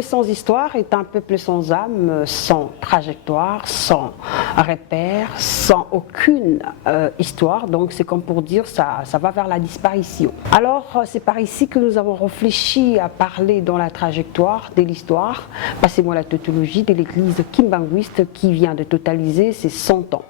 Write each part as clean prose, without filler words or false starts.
peuple sans histoire est un peuple sans âme, sans trajectoire, sans repère, sans aucune histoire. Donc c'est comme pour dire ça va vers la disparition. Alors c'est par ici que nous avons réfléchi à parler dans la trajectoire de l'histoire, passez-moi la tautologie, de l'église kimbanguiste qui vient de totaliser ses 100 ans.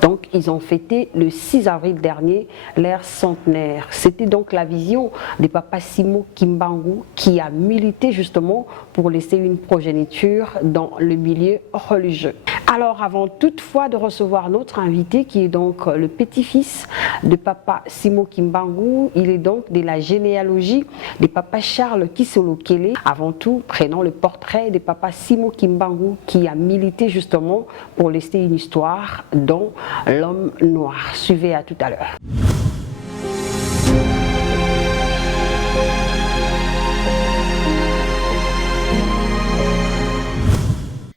Donc ils ont fêté le 6 avril dernier l'ère centenaire. C'était donc la vision de Papa Simo Kimbangu qui a milité justement pour laisser une progéniture dans le milieu religieux. Alors avant toutefois de recevoir notre invité qui est donc le petit-fils de Papa Simo Kimbangu, il est donc de la généalogie de Papa Charles Kisolo Kele. Avant tout, prenons le portrait de Papa Simo Kimbangu qui a milité justement pour laisser une histoire dans l'homme noir. Suivez, à tout à l'heure.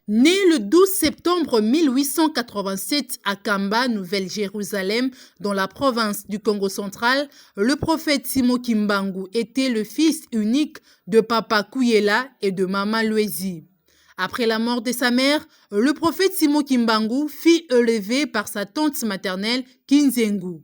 Né le 12 septembre 1887 à Kamba, Nouvelle-Jérusalem, dans la province du Congo central, le prophète Simo Kimbangu était le fils unique de Papa Kuyela et de Mama Luezi. Après la mort de sa mère, le prophète Simo Kimbangu fut élevé par sa tante maternelle Kinzengu.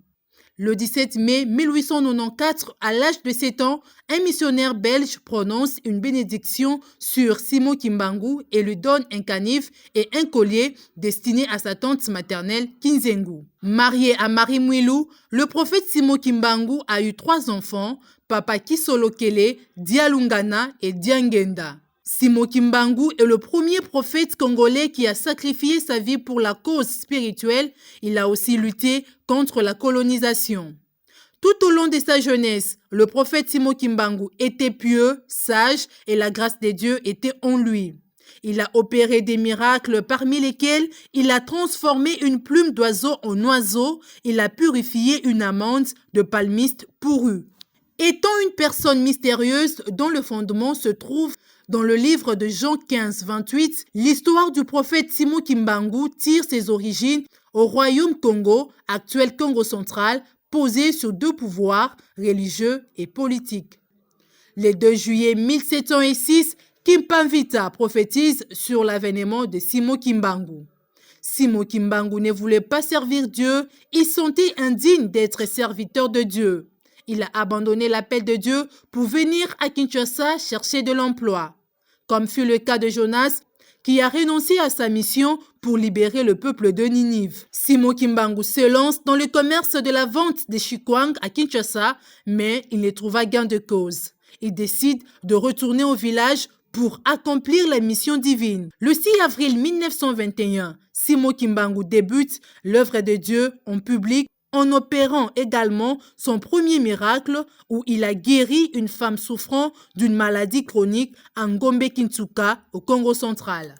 Le 17 mai 1894, à l'âge de 7 ans, un missionnaire belge prononce une bénédiction sur Simo Kimbangu et lui donne un canif et un collier destinés à sa tante maternelle Kinzengu. Marié à Marie Mwilou, le prophète Simo Kimbangu a eu 3 enfants, Papa Kisolo Kele, Dialungana et Diangenda. Simo Kimbangu est le premier prophète congolais qui a sacrifié sa vie pour la cause spirituelle. Il a aussi lutté contre la colonisation. Tout au long de sa jeunesse, le prophète Simo Kimbangu était pieux, sage et la grâce de Dieu était en lui. Il a opéré des miracles parmi lesquels il a transformé une plume d'oiseau en oiseau, il a purifié une amande de palmiste pourrue. Étant une personne mystérieuse dont le fondement se trouve dans le livre de Jean 15, 28, l'histoire du prophète Simo Kimbangu tire ses origines au royaume Congo, actuel Congo central, posé sur 2 pouvoirs, religieux et politiques. Le 2 juillet 1706, Kimpamvita prophétise sur l'avènement de Simo Kimbangu. Simo Kimbangu ne voulait pas servir Dieu, il sentait indigne d'être serviteur de Dieu. Il a abandonné l'appel de Dieu pour venir à Kinshasa chercher de l'emploi. Comme fut le cas de Jonas, qui a renoncé à sa mission pour libérer le peuple de Ninive. Simo Kimbangu se lance dans le commerce de la vente des chikwang à Kinshasa, mais il ne trouva gain de cause. Il décide de retourner au village pour accomplir la mission divine. Le 6 avril 1921, Simo Kimbangu débute l'œuvre de Dieu en public en opérant également son premier miracle où il a guéri une femme souffrant d'une maladie chronique à Ngombe-Kintsuka au Congo central.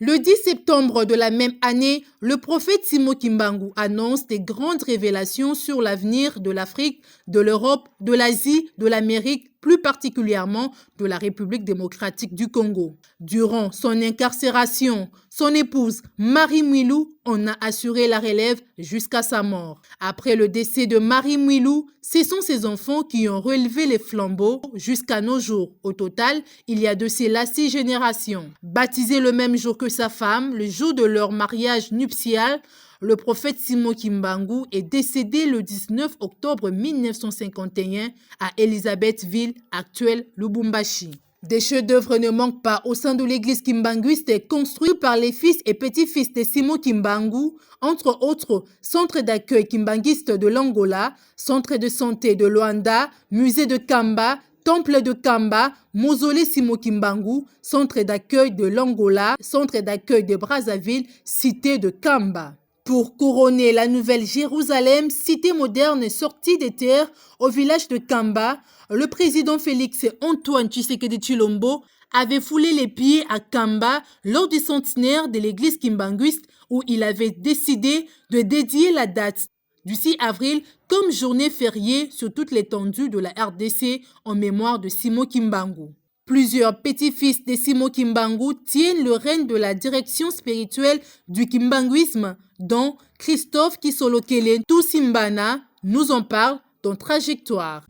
Le 10 septembre de la même année, le prophète Simo Kimbangu annonce des grandes révélations sur l'avenir de l'Afrique, de l'Europe, de l'Asie, de l'Amérique, plus particulièrement de la République démocratique du Congo. Durant son incarcération, son épouse Marie Mwilou en a assuré la relève jusqu'à sa mort. Après le décès de Marie Mwilou, ce sont ses enfants qui ont relevé les flambeaux jusqu'à nos jours. Au total, il y a de cela 6 générations. Baptisé le même jour que sa femme, le jour de leur mariage nuptial, le prophète Simo Kimbangu est décédé le 19 octobre 1951 à Elisabethville, actuelle Lubumbashi. Des chefs-d'œuvre ne manquent pas au sein de l'église kimbanguiste construit par les fils et petits-fils de Simo Kimbangu, entre autres centre d'accueil kimbanguiste de l'Angola, centre de santé de Luanda, musée de Kamba, temple de Kamba, mausolée Simo Kimbangu, centre d'accueil de l'Angola, centre d'accueil de Brazzaville, cité de Kamba. Pour couronner la Nouvelle-Jérusalem, cité moderne sortie des terres au village de Kamba, le président Félix Antoine Tshisekedi Tshilombo avait foulé les pieds à Kamba lors du centenaire de l'église kimbanguiste où il avait décidé de dédier la date du 6 avril comme journée fériée sur toute l'étendue de la RDC en mémoire de Simo Kimbangu. Plusieurs petits-fils de Simo Kimbangu tiennent le règne de la direction spirituelle du kimbanguisme, dont Christophe Kisolokele Tousimbana nous en parle dans Trajectoire.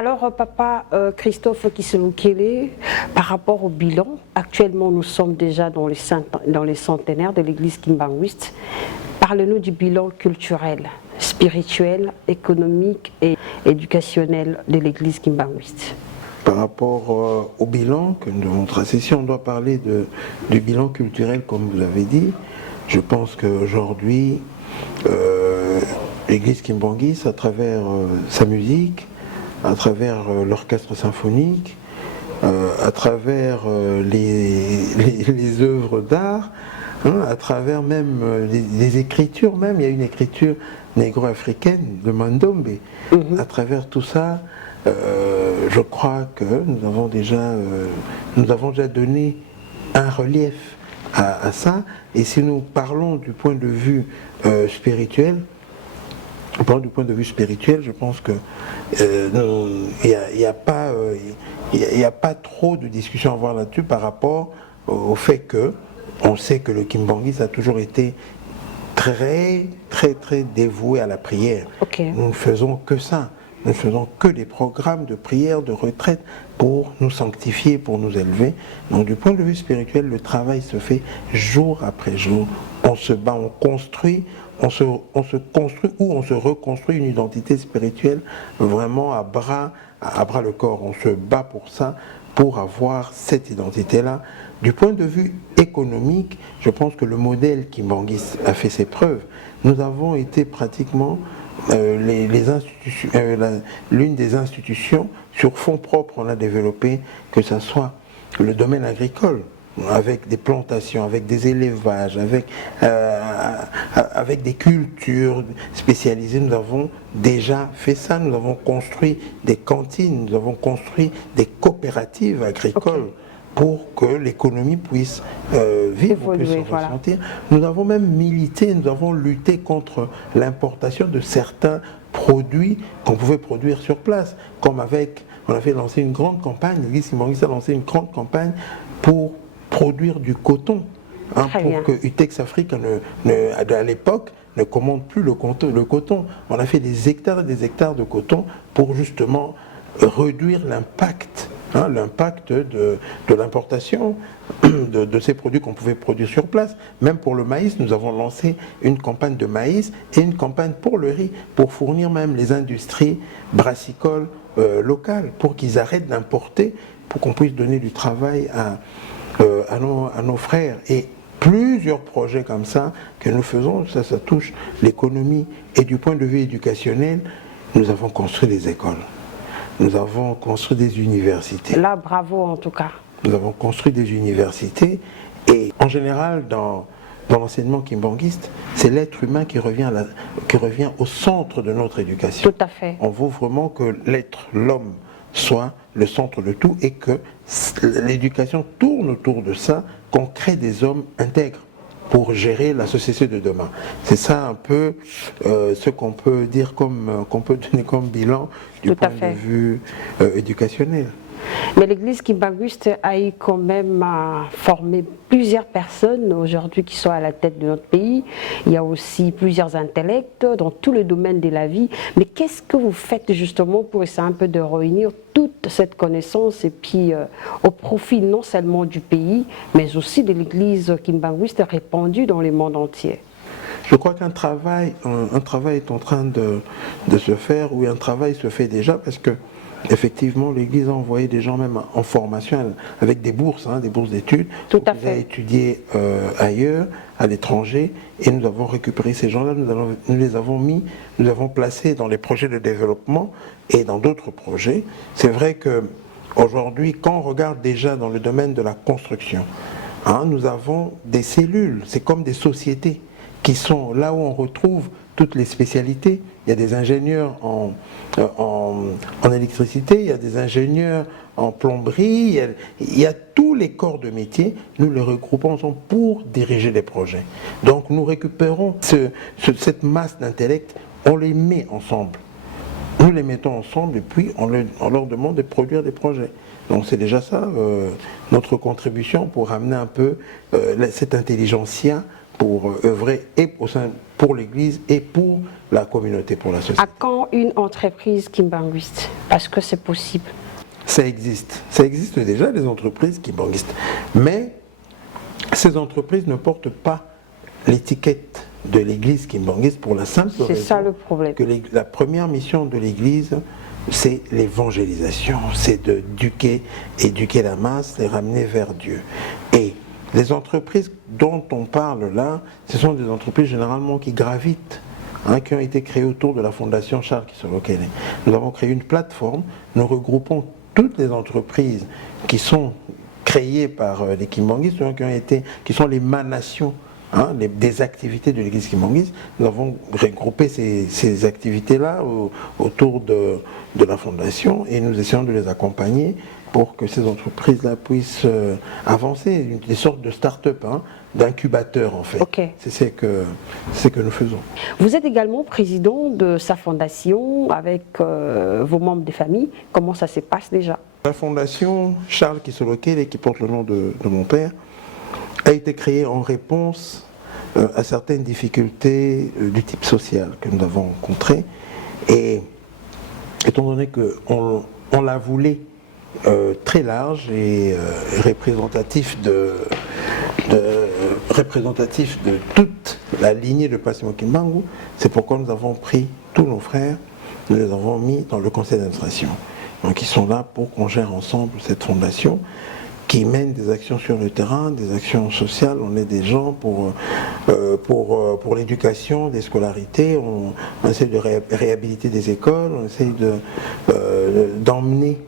Alors, papa Christophe Kiselukele, par rapport au bilan, actuellement nous sommes déjà dans les centenaires de l'église kimbanguiste. Parle-nous du bilan culturel, spirituel, économique et éducationnel de l'église kimbanguiste. Par rapport au bilan que nous devons tracer, si on doit parler du bilan culturel, comme vous l'avez dit, je pense qu'aujourd'hui, l'église kimbanguiste, à travers sa musique, à travers l'orchestre symphonique, à travers les œuvres d'art, à travers même les écritures, même il y a une écriture négro-africaine de Mandombe. À travers tout ça, je crois que nous avons déjà donné un relief à ça. Et si nous parlons du point de vue spirituel, je pense que il n'y a pas trop de discussion à avoir là-dessus par rapport au fait que on sait que le kimbanguiste a toujours été très dévoué à la prière. Okay. Nous ne faisons que ça. Nous ne faisons que des programmes de prière, de retraite pour nous sanctifier, pour nous élever. Donc du point de vue spirituel, le travail se fait jour après jour. On se bat, on se construit ou on se reconstruit une identité spirituelle vraiment à bras le corps. On se bat pour ça, pour avoir cette identité-là. Du point de vue économique, je pense que le modèle kimbanguiste a fait ses preuves. Nous avons été pratiquement l'une des institutions sur fonds propres on a développé, que ce soit le domaine agricole, avec des plantations, avec des élevages, avec des cultures spécialisées. Nous avons déjà fait ça, nous avons construit des cantines, nous avons construit des coopératives agricoles. Okay. Pour que l'économie puisse vivre, puisse se ressentir. Nous avons même milité, nous avons lutté contre l'importation de certains produits qu'on pouvait produire sur place, comme on avait lancé une grande campagne, l'église kimbanguiste a lancé une grande campagne pour produire du coton, pour que Utex Afrique, à l'époque, ne commande plus le coton. On a fait des hectares et des hectares de coton pour justement réduire l'impact de l'importation de ces produits qu'on pouvait produire sur place. Même pour le maïs, nous avons lancé une campagne de maïs et une campagne pour le riz, pour fournir même les industries brassicoles locales, pour qu'ils arrêtent d'importer, pour qu'on puisse donner du travail à nos frères. Et plusieurs projets comme ça que nous faisons, ça touche l'économie. Et du point de vue éducationnel, nous avons construit des écoles. Nous avons construit des universités. Là, bravo en tout cas. Nous avons construit des universités et en général, dans l'enseignement kimbanguiste, c'est l'être humain qui revient au centre de notre éducation. Tout à fait. On veut vraiment que l'homme soit le centre de tout et que l'éducation tourne autour de ça, qu'on crée des hommes intègres pour gérer la société de demain. C'est ça un peu ce qu'on peut dire qu'on peut donner comme bilan du point de vue éducationnel. Mais l'église kimbanguiste a eu quand même formé plusieurs personnes aujourd'hui qui sont à la tête de notre pays. Il y a aussi plusieurs intellects dans tous les domaines de la vie. Mais qu'est-ce que vous faites justement pour essayer un peu de réunir toute cette connaissance et puis au profit non seulement du pays, mais aussi de l'église kimbanguiste répandue dans le monde entier? Je crois qu'un travail est en train de se faire, ou un travail se fait déjà, parce que effectivement, l'Église a envoyé des gens même en formation avec des bourses d'études. Tout à fait. Étudier ailleurs, à l'étranger, et nous avons récupéré ces gens-là, nous les avons placés dans les projets de développement et dans d'autres projets. C'est vrai que aujourd'hui, quand on regarde déjà dans le domaine de la construction, nous avons des cellules, c'est comme des sociétés qui sont là où on retrouve toutes les spécialités. Il y a des ingénieurs en électricité, il y a des ingénieurs en plomberie, il y a tous les corps de métier. Nous les regroupons ensemble pour diriger des projets. Donc nous récupérons cette masse d'intellect, on les met ensemble. Nous les mettons ensemble et puis on leur demande de produire des projets. Donc c'est déjà ça, notre contribution pour amener un peu cette intelligentsia pour œuvrer et pour l'Église et pour la communauté, pour la société. À quand une entreprise kimbanguiste? Parce que c'est possible. Ça existe déjà, les entreprises kimbanguistes. Mais ces entreprises ne portent pas l'étiquette de l'Église kimbanguiste pour la simple raison. C'est ça le problème. Que la première mission de l'Église, c'est l'évangélisation, c'est d'éduquer la masse, les ramener vers Dieu. Et les entreprises dont on parle là, ce sont des entreprises généralement qui gravitent, qui ont été créées autour de la fondation Charles Kisolokele. Nous avons créé une plateforme, nous regroupons toutes les entreprises qui sont créées par les kimbanguistes, qui sont l'émanation des activités de l'Église kimbanguiste. Nous avons regroupé ces activités-là autour de la fondation et nous essayons de les accompagner pour que ces entreprises-là puissent avancer, des sortes de start-up, d'incubateurs en fait. Okay. C'est ce que nous faisons. Vous êtes également président de sa fondation avec vos membres des familles. Comment ça se passe déjà? La fondation Charles Kisolokele, qui porte le nom de mon père, a été créée en réponse à certaines difficultés du type social que nous avons rencontrées. Et étant donné qu'on la voulait très large et représentatif de toute la lignée de Passimo Kimbangu, c'est pourquoi nous avons pris tous nos frères, nous les avons mis dans le conseil d'administration. Donc ils sont là pour qu'on gère ensemble cette fondation qui mène des actions sur le terrain, des actions sociales. On est des gens pour l'éducation, des scolarités, on essaie de réhabiliter des écoles, on essaie d'emmener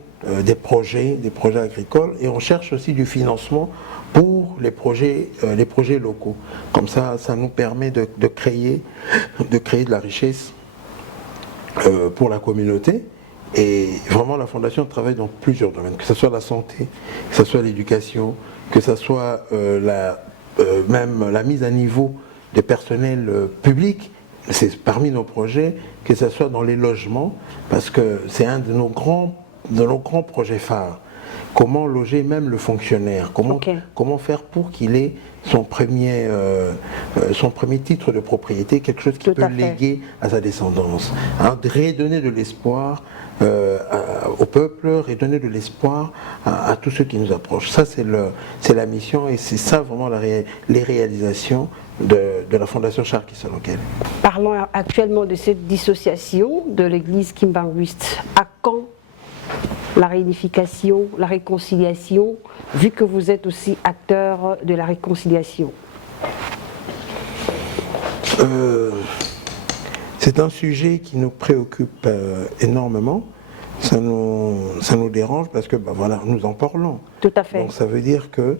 des projets agricoles et on cherche aussi du financement pour les projets locaux. Comme ça, ça nous permet de créer de la richesse pour la communauté. Et vraiment, la Fondation travaille dans plusieurs domaines, que ce soit la santé, que ce soit l'éducation, que ce soit même la mise à niveau des personnels publics. C'est parmi nos projets, que ce soit dans les logements, parce que c'est un de nos grands projets phares. Comment loger même le fonctionnaire, comment faire pour qu'il ait son premier titre de propriété, quelque chose qu'il peut léguer à sa descendance. De redonner de l'espoir au peuple, redonner de l'espoir à tous ceux qui nous approchent. Ça, c'est la mission et c'est ça vraiment les réalisations de la Fondation Charles Kisolokele. Parlons actuellement de cette dissociation de l'Église kimbanguiste. À quand la réunification, la réconciliation, vu que vous êtes aussi acteur de la réconciliation? C'est un sujet qui nous préoccupe énormément. Ça nous dérange parce que voilà, nous en parlons. Tout à fait. Donc ça veut dire que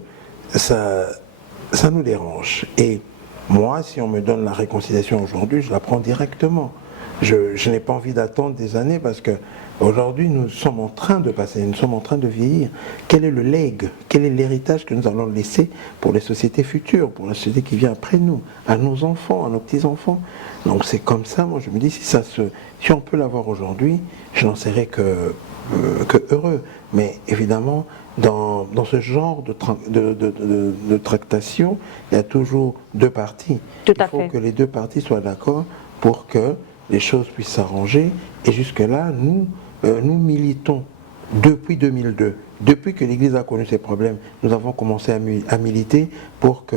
ça nous dérange. Et moi, si on me donne la réconciliation aujourd'hui, je la prends directement. Je n'ai pas envie d'attendre des années parce que aujourd'hui, nous sommes en train de passer, nous sommes en train de vieillir. Quel est le legs, quel est l'héritage que nous allons laisser pour les sociétés futures, pour la société qui vient après nous, à nos enfants, à nos petits-enfants? Donc c'est comme ça, moi je me dis, si on peut l'avoir aujourd'hui, je n'en serais que heureux. Mais évidemment, dans ce genre de tractation, il y a toujours deux parties. Tout à fait. Il faut que les deux parties soient d'accord pour que les choses puissent s'arranger. Et jusque-là, nous militons depuis 2002. Depuis que l'Église a connu ces problèmes, nous avons commencé à militer pour que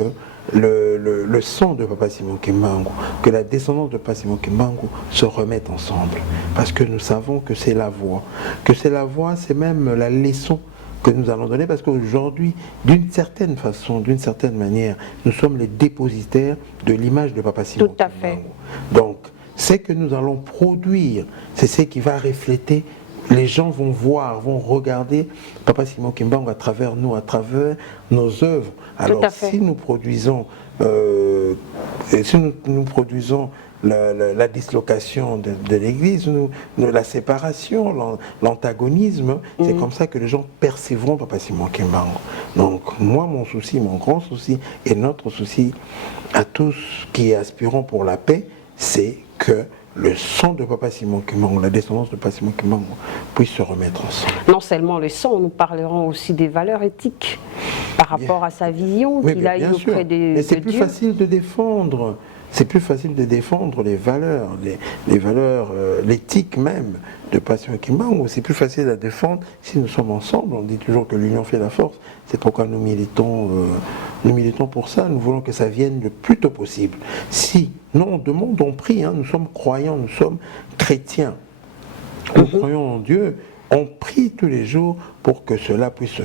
le sang de Papa Simon Kimbangu, que la descendance de Papa Simon Kimbangu se remette ensemble. Parce que nous savons que c'est la voie. Que c'est la voie, c'est même la leçon que nous allons donner, parce qu'aujourd'hui, d'une certaine façon, d'une certaine manière, nous sommes les dépositaires de l'image de Papa Simon Kimbangu. Tout à fait. Donc, ce que nous allons produire, c'est ce qui va refléter. Les gens vont voir, vont regarder Papa Simon Kimbangu à travers nous, à travers nos œuvres. Alors, si nous produisons, la dislocation de l'Église, la séparation, l'antagonisme, c'est comme ça que les gens percevront Papa Simon Kimbangu. Donc, moi, mon souci, mon grand souci, et notre souci à tous qui aspirons pour la paix, c'est que le sang de Papa Simon Kimbangu, la descendance de Papa Simon Kimbangu, puisse se remettre ensemble. Non seulement le sang, nous parlerons aussi des valeurs éthiques par rapport à sa vision qu'il a eue auprès de Dieu. Mais c'est plus facile de défendre. C'est plus facile de défendre les valeurs, l'éthique même de Papa Simon Kimbangu. C'est plus facile à défendre si nous sommes ensemble. On dit toujours que l'union fait la force. C'est pourquoi nous militons pour ça. Nous voulons que ça vienne le plus tôt possible. Si, non, on demande, on prie. Nous sommes croyants, nous sommes chrétiens. Nous croyons en Dieu. On prie tous les jours pour que cela puisse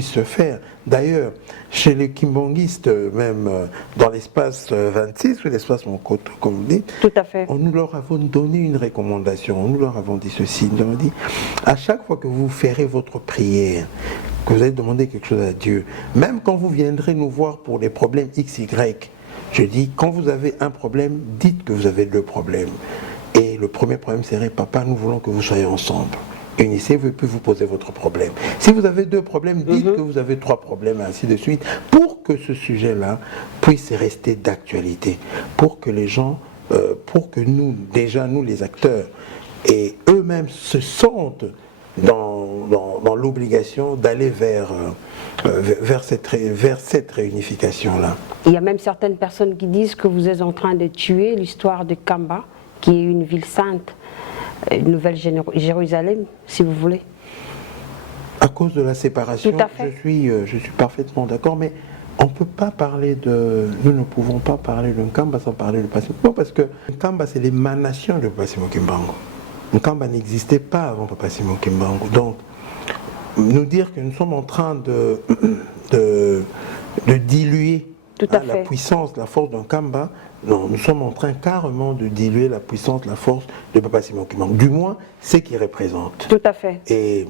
se faire. D'ailleurs, chez les kimbanguistes, même dans l'espace 26 ou l'espace Monkoto, comme vous dites, tout à fait. Nous leur avons donné une recommandation. Nous leur avons dit ceci. Nous leur avons dit, à chaque fois que vous ferez votre prière, que vous allez demander quelque chose à Dieu, même quand vous viendrez nous voir pour les problèmes XY, je dis, quand vous avez un problème, dites que vous avez deux problèmes. Et le premier problème serait, papa, nous voulons que vous soyez ensemble. Unissez-vous et puis vous posez votre problème. Si vous avez deux problèmes, dites que vous avez trois problèmes, ainsi de suite, pour que ce sujet-là puisse rester d'actualité, pour que les gens, pour que nous, déjà nous les acteurs, et eux-mêmes se sentent dans l'obligation d'aller vers cette réunification-là. Il y a même certaines personnes qui disent que vous êtes en train de tuer l'histoire de Kamba, qui est une ville sainte, une nouvelle Jérusalem, si vous voulez. À cause de la séparation, tout à fait. Je suis parfaitement d'accord, mais on ne peut pas parler nous ne pouvons pas parler de Nkamba sans parler de Papa Simon Kimbangu, parce que Nkamba, c'est l'émanation de Papa Simon Kimbangu. Nkamba n'existait pas avant Papa Simon Kimbangu. Donc, nous dire que nous sommes en train de diluer la puissance, la force d'un Nkamba, non, nous sommes en train carrément de diluer la puissance, la force de Papa Simon Kimbangu. Du moins, ce qu'il représente. Tout à fait. Et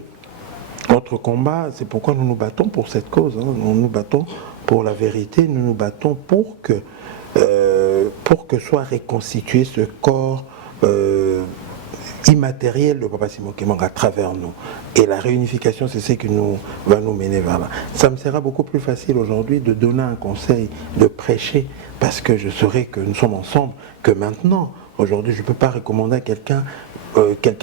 notre combat, c'est pourquoi nous nous battons pour cette cause. Nous nous battons pour la vérité, nous nous battons pour que soit reconstitué ce corps immatériel de Papa Simon Kimbangu à travers nous. Et la réunification, c'est ce qui va nous mener vers là. Ça me sera beaucoup plus facile aujourd'hui de donner un conseil, de prêcher, parce que je saurai que nous sommes ensemble, que maintenant. Aujourd'hui, je ne peux pas recommander à quelqu'un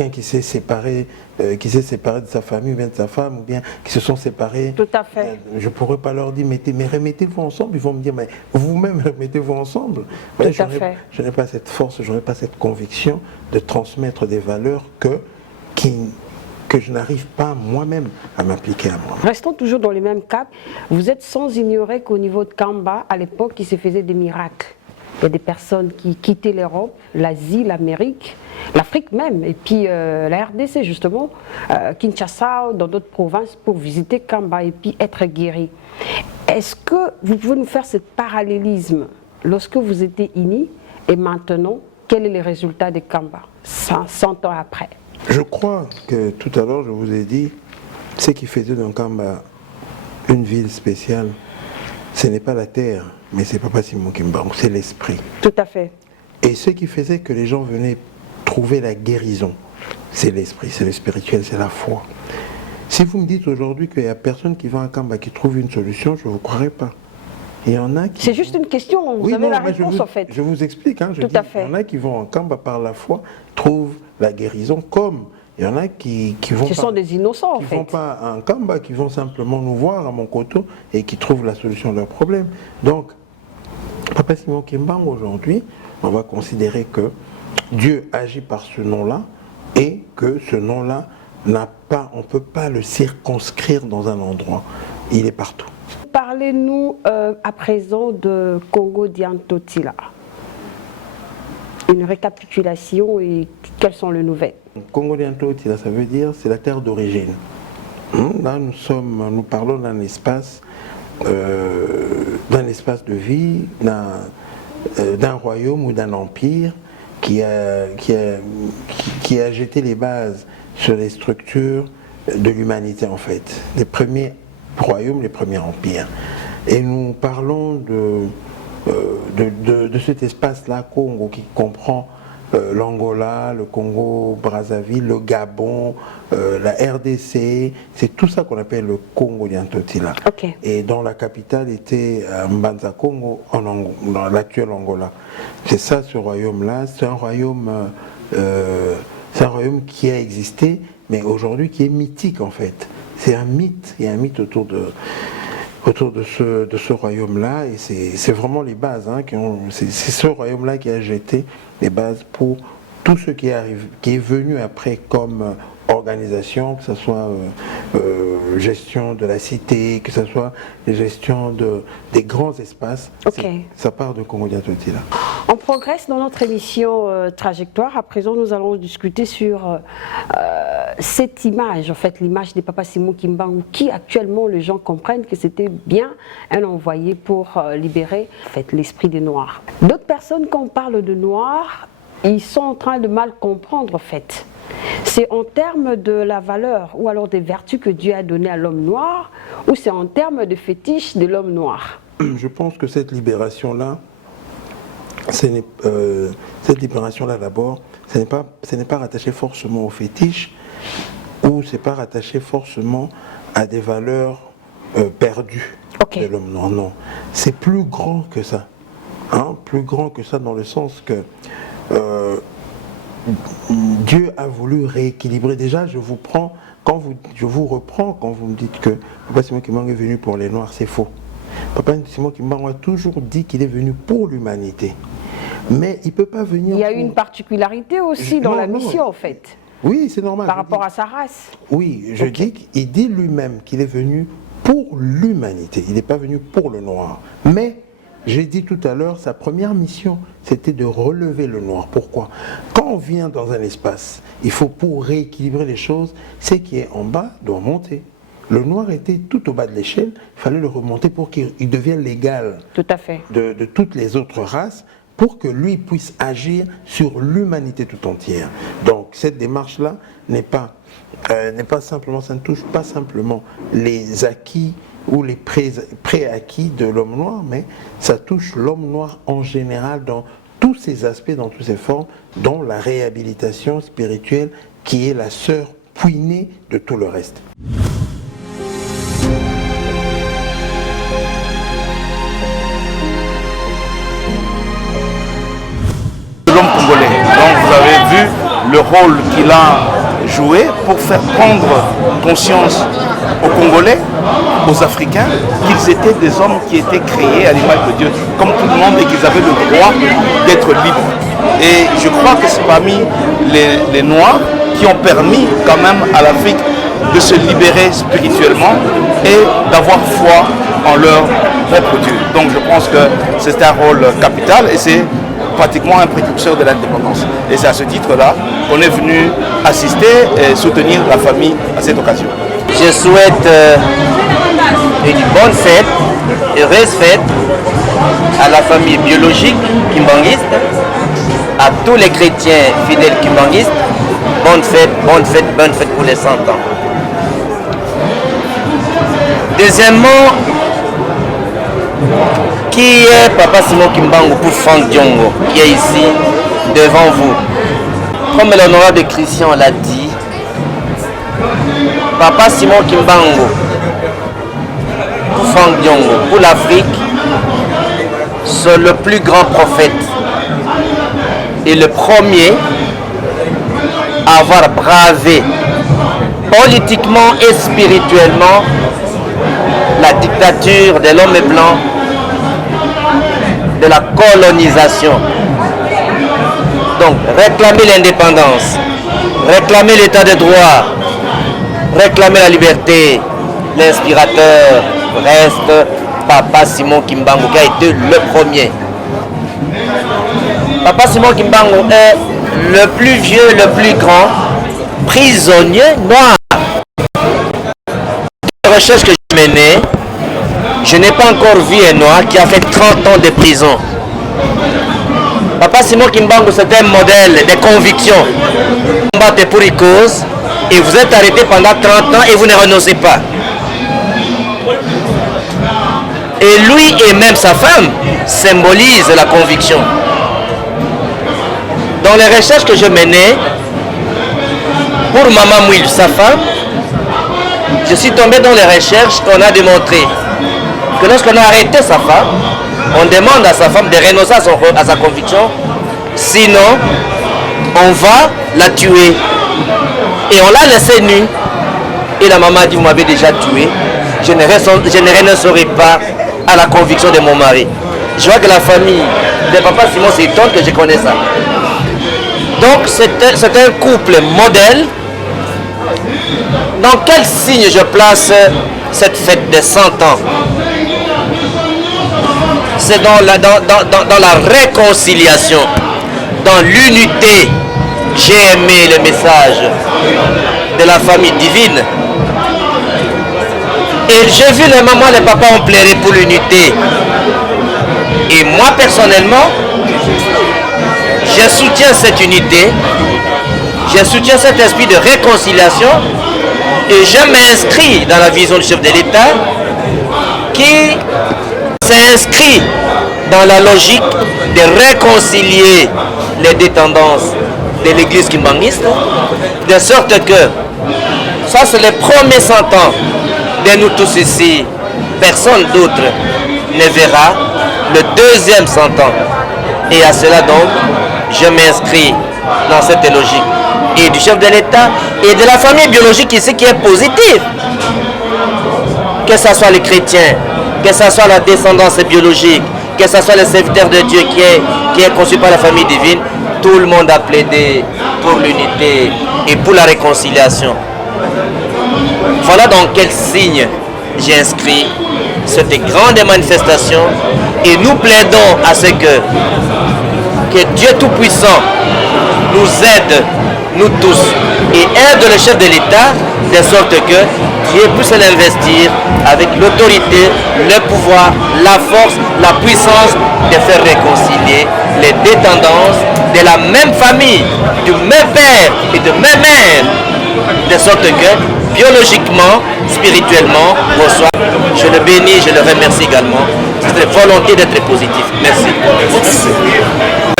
qui s'est séparé de sa famille, ou bien de sa femme, ou bien qui se sont séparés. Tout à fait. Je ne pourrais pas leur dire, mais remettez-vous ensemble. Ils vont me dire, mais vous-même, remettez-vous ensemble. Mais je n'ai pas cette force, je n'ai pas cette conviction de transmettre des valeurs que je n'arrive pas moi-même à m'appliquer à moi. Restons toujours dans les mêmes cas. Vous êtes sans ignorer qu'au niveau de Kamba, à l'époque, il se faisait des miracles. Il y a des personnes qui quittaient l'Europe, l'Asie, l'Amérique, l'Afrique même, et puis la RDC justement, Kinshasa, dans d'autres provinces, pour visiter Kamba et puis être guéris. Est-ce que vous pouvez nous faire ce parallélisme lorsque vous étiez unis et maintenant, quel est le résultat de Kamba 100 ans après? Je crois que tout à l'heure, je vous ai dit, ce qui faisait de Kamba une ville spéciale, ce n'est pas la terre, mais c'est Papa Simon Kimbangu, c'est l'esprit. Tout à fait. Et ce qui faisait que les gens venaient trouver la guérison, c'est l'esprit, c'est le spirituel, c'est la foi. Si vous me dites aujourd'hui qu'il n'y a personne qui va à Kamba qui trouve une solution, je ne vous croirais pas. Il y en a qui... C'est juste une question, vous avez la réponse en fait. Je vous explique, Tout à fait. Il y en a qui vont à Kamba par la foi, trouvent la guérison, comme il y en a qui vont... Ce sont des innocents en fait. Qui ne vont pas à Kamba, qui vont simplement nous voir à Monkoto et qui trouvent la solution de leurs problèmes. Donc, Papa Simon Kimbangu aujourd'hui, on va considérer que Dieu agit par ce nom-là et que ce nom-là on ne peut pas le circonscrire dans un endroit. Il est partout. Parlez-nous à présent de Congo Diantotila. Une récapitulation et quelles sont les nouvelles? Congo Diantotila, ça veut dire c'est la terre d'origine. Là, nous parlons d'un espace de vie, d'un royaume ou d'un empire qui a jeté les bases sur les structures de l'humanité en fait, les premiers royaumes, les premiers empires. Et nous parlons de cet espace-là, Congo, qui comprend l'Angola, le Congo-Brazzaville, le Gabon, la RDC, c'est tout ça qu'on appelle le Congo Diantotila. Okay. Et dont la capitale était Mbanza Congo, dans l'actuel Angola. C'est ça ce royaume-là, c'est un royaume c'est un royaume qui a existé, mais aujourd'hui qui est mythique en fait. C'est un mythe, il y a un mythe autour de ce royaume-là, et c'est vraiment les bases, hein, c'est ce royaume-là qui a jeté les bases pour tout ce qui est venu après comme organisation, que ce soit gestion de la cité, que ce soit gestion des grands espaces. Okay. Ça part de Congo Diatoti là. On progresse dans notre émission Trajectoire. À présent, nous allons discuter sur cette image, en fait, l'image de Papa Simon Kimbangu, qui actuellement les gens comprennent que c'était bien un envoyé pour libérer en fait, l'esprit des Noirs. D'autres personnes, quand on parle de Noirs, ils sont en train de mal comprendre en fait. C'est en termes de la valeur ou alors des vertus que Dieu a données à l'homme noir, ou c'est en termes de fétiche de l'homme noir? Je pense que cette libération-là, d'abord, ce n'est pas rattaché forcément au fétiche, ou ce n'est pas rattaché forcément à des valeurs perdues de l'homme noir. Non, c'est plus grand que ça. Hein, plus grand que ça dans le sens que Dieu a voulu rééquilibrer. Déjà, je vous reprends quand vous me dites que Papa Simon Kimbangu est venu pour les Noirs, c'est faux. Papa Simon Kimbangu a toujours dit qu'il est venu pour l'humanité. Mais il ne peut pas venir. Il y a une particularité aussi dans la mission, en fait. Oui, c'est normal. Par rapport à sa race. Oui, je dis qu'il dit lui-même qu'il est venu pour l'humanité. Il n'est pas venu pour le noir. Mais j'ai dit tout à l'heure, sa première mission, c'était de relever le noir. Pourquoi? Quand on vient dans un espace, il faut, pour rééquilibrer les choses, ce qui est en bas doit monter. Le noir était tout au bas de l'échelle, il fallait le remonter pour qu'il devienne l'égal de toutes les autres races, pour que lui puisse agir sur l'humanité tout entière. Donc cette démarche-là n'est pas simplement, ça ne touche pas simplement les acquis ou les préacquis de l'homme noir, mais ça touche l'homme noir en général dans tous ses aspects, dans toutes ses formes, dont la réhabilitation spirituelle qui est la sœur puinée de tout le reste. L'homme congolais. Donc vous avez vu le rôle qu'il a joué pour faire prendre conscience aux Congolais, aux Africains, qu'ils étaient des hommes qui étaient créés à l'image de Dieu, comme tout le monde, et qu'ils avaient le droit d'être libres. Et je crois que c'est parmi les Noirs qui ont permis quand même à l'Afrique de se libérer spirituellement et d'avoir foi en leur propre Dieu. Donc je pense que c'est un rôle capital et c'est pratiquement un précurseur de l'indépendance. Et c'est à ce titre-là qu'on est venu assister et soutenir la famille à cette occasion. Je souhaite une bonne fête, heureuse fête à la famille biologique kimbanguiste, à tous les chrétiens fidèles kimbanguistes. Bonne fête pour les 100 ans. Deuxièmement, qui est Papa Simon Kimbangu pour Franck Diongo, qui est ici devant vous? Comme l'honorable Christian l'a dit, Papa Simon Kimbangu pour Franck Diongo, pour l'Afrique, c'est le plus grand prophète et le premier à avoir bravé politiquement et spirituellement la dictature de l'homme blanc, de la colonisation. Donc, réclamer l'indépendance, réclamer l'état de droit, réclamer la liberté. L'inspirateur reste Papa Simon Kimbangu, qui a été le premier. Papa Simon Kimbangu est le plus vieux, le plus grand prisonnier noir. La recherche que je menais, je n'ai pas encore vu un noir qui a fait 30 ans de prison. Papa Simon Kimbangu, c'est un modèle de conviction. Vous combattez pour une cause et vous êtes arrêté pendant 30 ans et vous ne renoncez pas. Et lui et même sa femme symbolisent la conviction. Dans les recherches que je menais, pour Maman Mouil, sa femme, je suis tombé dans les recherches et on a démontré que lorsqu'on a arrêté sa femme, on demande à sa femme de renoncer à sa conviction, sinon on va la tuer. Et on l'a laissée nue. Et la maman a dit, vous m'avez déjà tué. Je ne renoncerai pas à la conviction de mon mari. Je vois que la famille de papa Simon s'étonne que je connais ça. Donc c'est un couple modèle. Dans quel signe je place cette fête de 100 ans? C'est dans la réconciliation, dans l'unité. J'ai aimé le message de la famille divine. Et j'ai vu les mamans, les papas ont pleuré pour l'unité. Et moi personnellement, je soutiens cette unité, je soutiens cet esprit de réconciliation et je m'inscris dans la vision du chef de l'État qui s'inscrit dans la logique de réconcilier les deux tendances de l'église kimbanguiste, de sorte que ça c'est les premiers 100 ans de nous tous ici, personne d'autre ne verra le deuxième 100 ans. Et à cela donc, je m'inscris dans cette logique. Et du chef de l'État et de la famille biologique ici qui est positive. Que ce soit les chrétiens, que ce soit la descendance biologique, que ce soit les serviteurs de Dieu qui est conçu par la famille divine, tout le monde a plaidé pour l'unité et pour la réconciliation. Voilà dans quel signe j'ai inscrit cette grande manifestation et nous plaidons à ce que Dieu Tout-Puissant nous aide, nous tous, et aide le chef de l'État de sorte que Dieu puisse l'investir avec l'autorité, le pouvoir, la force, la puissance de faire réconcilier les deux tendances de la même famille, du même père et de même mère, de sorte que biologiquement, spirituellement, reçoit. Je le bénis, je le remercie également. C'est cette volonté d'être positif. Merci.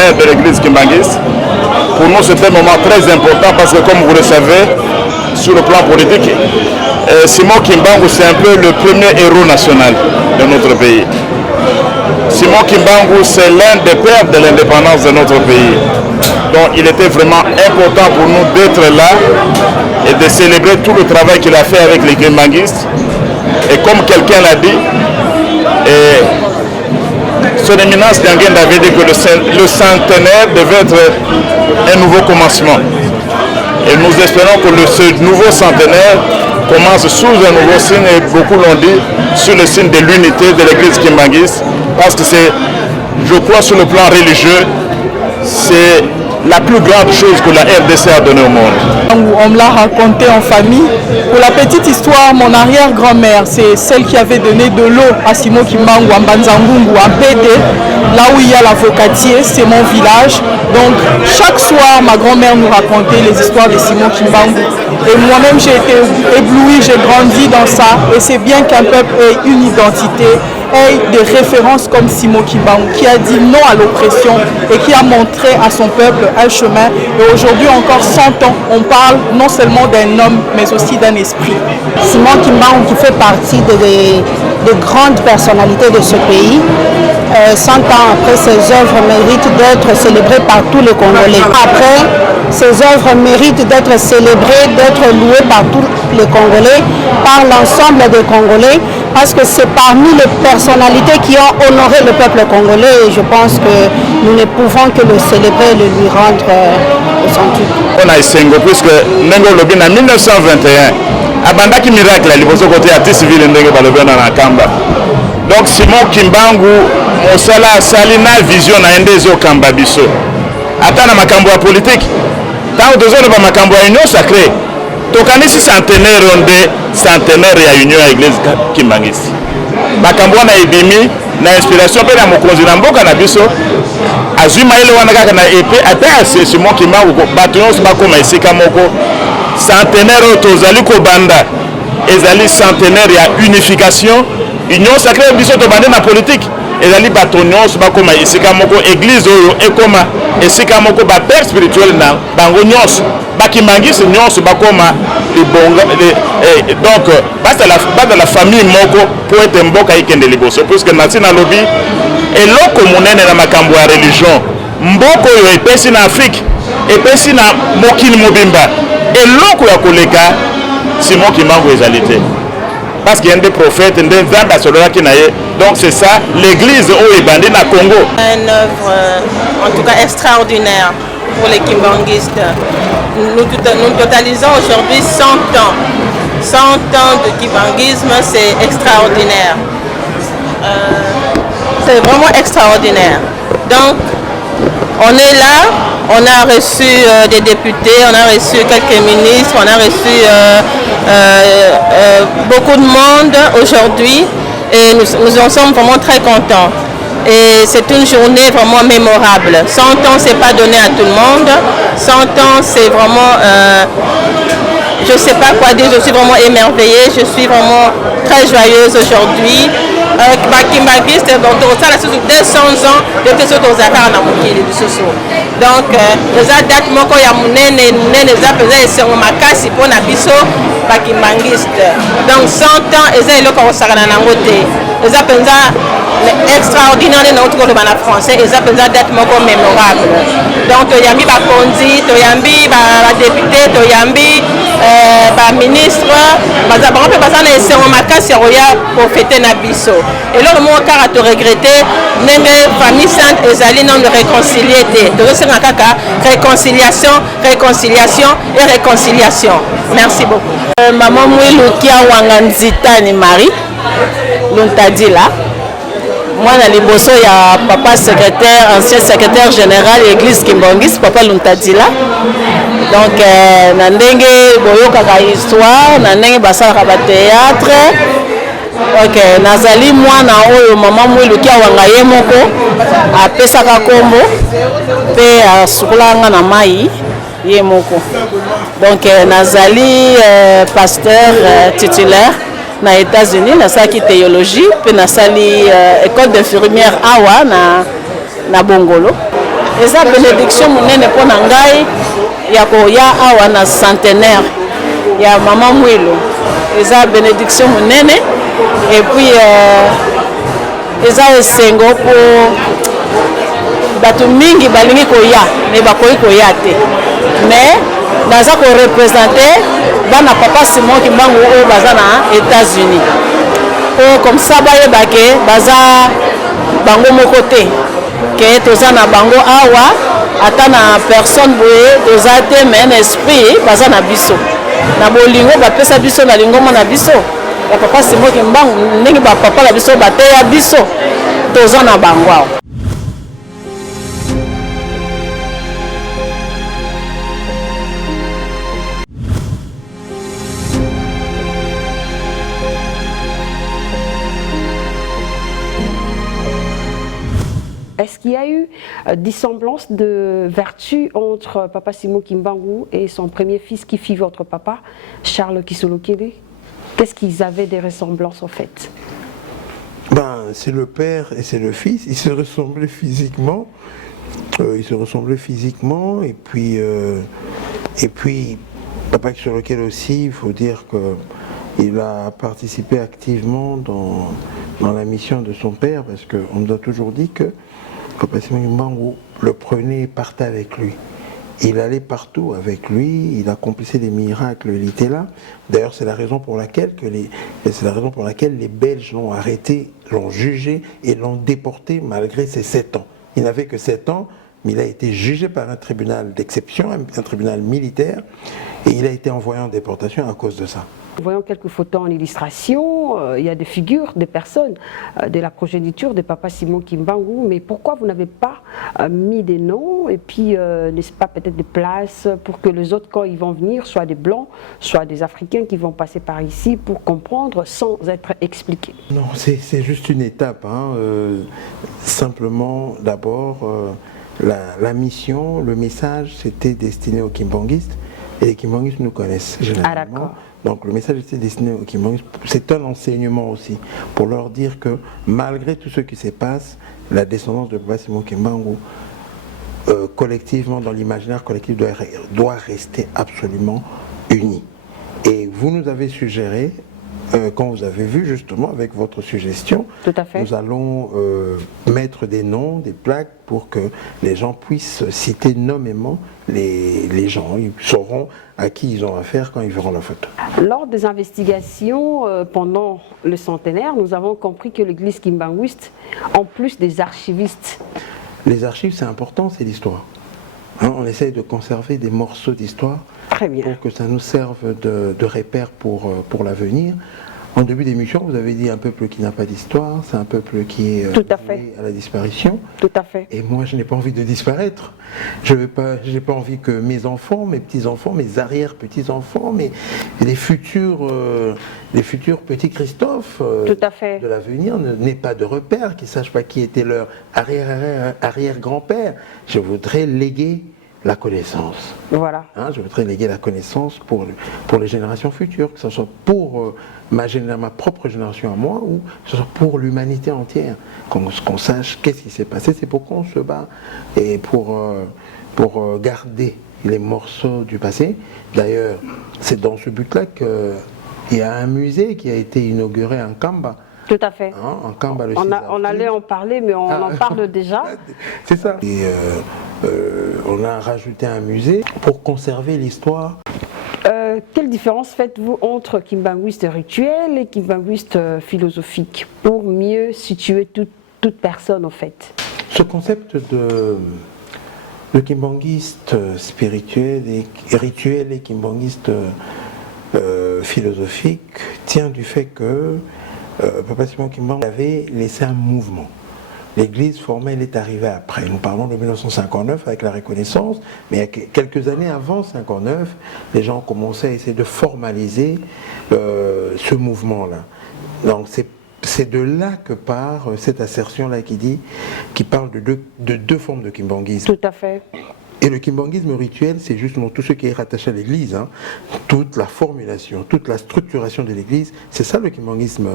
De l'église kimbanguiste, pour nous c'est un moment très important parce que comme vous le savez, sur le plan politique, Simon Kimbangu c'est un peu le premier héros national de notre pays. Simon Kimbangu c'est l'un des pères de l'indépendance de notre pays. Donc il était vraiment important pour nous d'être là et de célébrer tout le travail qu'il a fait avec les kimbanguistes. Et comme quelqu'un l'a dit, son éminence Ndiangène avait dit que le centenaire devait être un nouveau commencement. Et nous espérons que ce nouveau centenaire commence sous un nouveau signe, et beaucoup l'ont dit, sur le signe de l'unité de l'église kimbanguiste, parce que c'est, je crois, sur le plan religieux, c'est la plus grande chose que la RDC a donnée au monde. On me l'a raconté en famille. Pour la petite histoire, mon arrière-grand-mère, c'est celle qui avait donné de l'eau à Simon Kimbangu, à Mbanzangungu, à Pété, là où il y a l'avocatier, c'est mon village. Donc chaque soir, ma grand-mère nous racontait les histoires de Simon Kimbangu. Et moi-même, j'ai été éblouie, j'ai grandi dans ça. Et c'est bien qu'un peuple ait une identité, ait des références comme Simon Kimbangu, qui a dit non à l'oppression et qui a montré à son peuple un chemin. Et aujourd'hui, encore 100 ans, on parle non seulement d'un homme, mais aussi d'un esprit. Simon Kimbangu qui fait partie des grandes personnalités de ce pays. 100 ans après, ses œuvres méritent d'être célébrées par tous les Congolais. Après, ses œuvres méritent d'être célébrées, d'être louées par tous les Congolais, par l'ensemble des Congolais, parce que c'est parmi les personnalités qui ont honoré le peuple congolais et je pense que nous ne pouvons que le célébrer et le lui rendre au centuple. On a Sengo, puisque Nengo Lobin en 1921, Abandaki miracle, il faut côté à civil Nengo Balobin en Kamba. Donc Simon Kimbangu, Mosala Salina Vision à Ndezo Kamba Biso. Atana makambo ya politique. Tant que deux ans de makambo ya union sacrée. Tokanisi centenaire ronde centenaire ya union à l'église Kimbanguiste. Makambo na ebimi na inspiration pe na mokonzi na mboka na biso. Azuma ile wana kaka na épée ata Simon Kimbangu bato nyonso bakoma esika moko. Centenaire tozali ko banda. Ezali centenaire ya unification. Union sacrée biso to bande na politique. Ezali bato nyonso bakoma esika moko église oyo ekoma esika moko ba père spirituel na bango nyonso bakimangisi nyonso bakoma libonga donc base la famille moko pour être mboka ikende liboso puisque nati na lobi eloko monene na makambo ya religion mboka oyo epesi na Afrique epesi na mokili mobimba eloko ya koleka Simon Kimbangu ezali te parce qu'il y a des prophètes, des Nzamba sololaki na ye. Donc c'est ça l'église au ebandi na Congo. Une œuvre en tout cas extraordinaire pour les kimbanguistes. Nous totalisons aujourd'hui 100 ans. 100 ans de kimbanguisme, c'est extraordinaire. C'est vraiment extraordinaire. Donc on est là, on a reçu des députés, on a reçu quelques ministres, on a reçu beaucoup de monde aujourd'hui et nous en sommes vraiment très contents. Et c'est une journée vraiment mémorable. 100 ans, c'est pas donné à tout le monde. 100 ans, c'est vraiment... je ne sais pas quoi dire, je suis vraiment émerveillée, je suis vraiment très joyeuse aujourd'hui. Bakimbangiste, donc ça a 200 ans de tout ce que vous avez dans mon pays. Donc, les dates moko ya munene les appels sont makasi pour na biso bakimbangiste. Donc 100 ans et ça le ko sakana na ngote. Les appels extraordinaire dans notre le français, les appels date moko mémorable. Donc yambi ba konzi, to yambi ba député, to yambi ba ministre, baza ba pe baza na esengo makasi roya pour fêter na biso. Et là, moi, car à te regretter, même famille sainte, ezali non de réconcilier. Donc, c'est un caca, réconciliation, réconciliation et réconciliation. Merci beaucoup. Maman Mouilou qui a Wanganzita ni Marie, l'Untadila. Moi, dans les bosso, il y a papa secrétaire, ancien secrétaire général de l'église Kimbangis, papa Luntadila. Donc, Nandenge, Boyokaka histoire, Nandenge Basara théâtre. Ok, nazali mwana oyo mama Mwilu kia wangaye moko apesaka kombo pe asukulanga na mai ye moko. Donc nazali pasteur titulaire na États-Unis na saki théologie pe nasali école d'infirmière awa na Bongolo. Eza bénédiction munene pona ngai ya koya awa na centenaire ya mama Mwilu. Eza bénédiction munene. Et puis, ils ont esengo pour bato mingi balingi koya, mais bakoyi koya te. Mais naza ko représenter bana papa Simon Kimbangu au baza na États-Unis. Oh comme ça baye bake baza bango moko te. Que toza na bango awa ata na personne boye toza te mais un esprit baza na biso. Na bolingo bapesa biso na lingomo na biso. Ya papa Simon Kimbangu ndenge ba papa la biso bateya biso toza na bango. Est-ce qu'il y a eu dissemblance de vertu entre papa Simon Kimbangu et son premier fils qui fit votre papa, Charles Kisolo Kede? Qu'est-ce qu'ils avaient des ressemblances en fait? C'est le père et c'est le fils. Ils se ressemblaient physiquement. Et puis papa Kisolo Kede aussi, il faut dire qu'il a participé activement dans la mission de son père, parce qu'on nous a toujours dit que papa Simon Kimbangu le prenait et partait avec lui. Il allait partout avec lui, il accomplissait des miracles, il était là. D'ailleurs, c'est la raison pour laquelle les Belges l'ont arrêté, l'ont jugé et l'ont déporté malgré ses 7 ans. Il n'avait que 7 ans, mais il a été jugé par un tribunal d'exception, un tribunal militaire, et il a été envoyé en déportation à cause de ça. Voyons quelques photos en illustration, il y a des figures des personnes de la progéniture de papa Simon Kimbangu, mais pourquoi vous n'avez pas mis des noms et puis n'est-ce pas peut-être des places pour que les autres, quand ils vont venir, soit des blancs, soit des Africains qui vont passer par ici pour comprendre sans être expliqués? Non, c'est juste une étape, hein. Simplement d'abord la mission, le message c'était destiné aux Kimbanguistes et les Kimbanguistes nous connaissent généralement. Donc le message était destiné aux Kimbanguistes. C'est un enseignement aussi pour leur dire que malgré tout ce qui se passe, la descendance de papa Simon Kimbangu, collectivement dans l'imaginaire collectif, doit rester absolument unie. Et vous nous avez suggéré quand vous avez vu justement avec votre suggestion, Tout à fait. nous allons mettre des noms, des plaques pour que les gens puissent citer nommément les gens. Ils sauront à qui ils ont affaire quand ils verront la photo. Lors des investigations pendant le centenaire, nous avons compris que l'église kimbanguiste, en plus des archivistes. Les archives, c'est important, c'est l'histoire. Hein, on essaye de conserver des morceaux d'histoire pour que ça nous serve de repère pour l'avenir. En début d'émission, vous avez dit un peuple qui n'a pas d'histoire, c'est un peuple qui est voué à la disparition. Tout à fait. Et moi, je n'ai pas envie de disparaître. Je n'ai pas envie que mes enfants, mes petits-enfants, mes arrière-petits-enfants, les futurs petits Christophe de l'avenir n'aient pas de repère, qu'ils ne sachent pas qui était leur arrière-grand-père. Je voudrais léguer la connaissance. Voilà. Hein, je voudrais léguer la connaissance pour les générations futures, que ce soit pour ma propre génération à moi ou que ce soit pour l'humanité entière. Qu'on sache qu'est-ce qui s'est passé, c'est pourquoi on se bat et pour garder les morceaux du passé. D'ailleurs, c'est dans ce but-là qu'il y a un musée qui a été inauguré en Kamba. Tout à fait. Hein, en Kamba, on allait en parler, mais on en parle déjà. C'est ça. Et on a rajouté un musée pour conserver l'histoire. Quelle différence faites-vous entre kimbanguiste rituel et kimbanguiste philosophique pour mieux situer toute personne en fait? Ce concept de kimbanguiste spirituel et rituel et kimbanguiste philosophique tient du fait que Papa Simon Kimbangu avait laissé un mouvement. L'église formelle est arrivée après. Nous parlons de 1959 avec la reconnaissance, mais il y a quelques années avant 1959, les gens ont commencé à essayer de formaliser ce mouvement-là. Donc c'est de là que part cette assertion-là qui parle de deux formes de kimbanguisme. Tout à fait. Et le kimbanguisme rituel, c'est justement tout ce qui est rattaché à l'église, hein. Toute la formulation, toute la structuration de l'église, c'est ça le kimbanguisme